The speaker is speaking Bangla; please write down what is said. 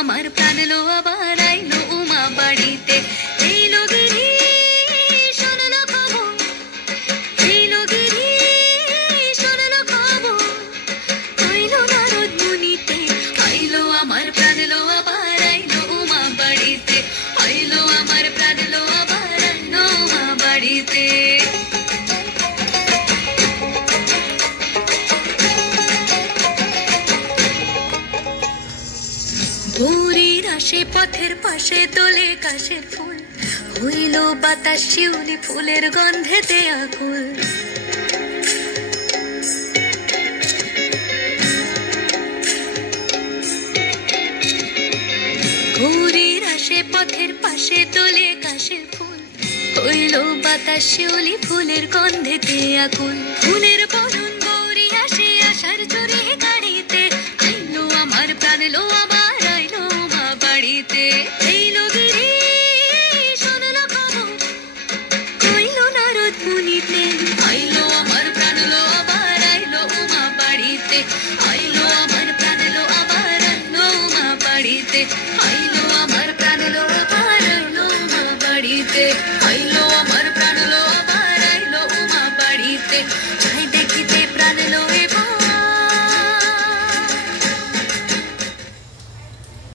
আমার প্রাণ লো আবার আইলো উমা বাড়িতে। এই লগিরি শুনলো খবর, এই লগিরি শুনলো খবর, আইলো নারদ মুনিতে, আইলো আমার প্রাণ লো আবার আইলো উমা বাড়িতে, আইলো আমার প্রাণ লো আবার আইলো উমা বাড়িতে। ভোরের আসে পথের পাশে তোলে কাশের ফুল, হইল বাতাস শিউলি ফুলের গন্ধেতে আকুল। ভোরের আসে পথের পাশে তোলে কাশের ফুল, হইল বাতাস শিউলি ফুলের গন্ধেতে আকুল। ফুলের বরণ গৌরী আসে আশার চোরে গাড়িতে, আইলো আমার প্রাণ লো আবার আইলো মা বাড়িতে।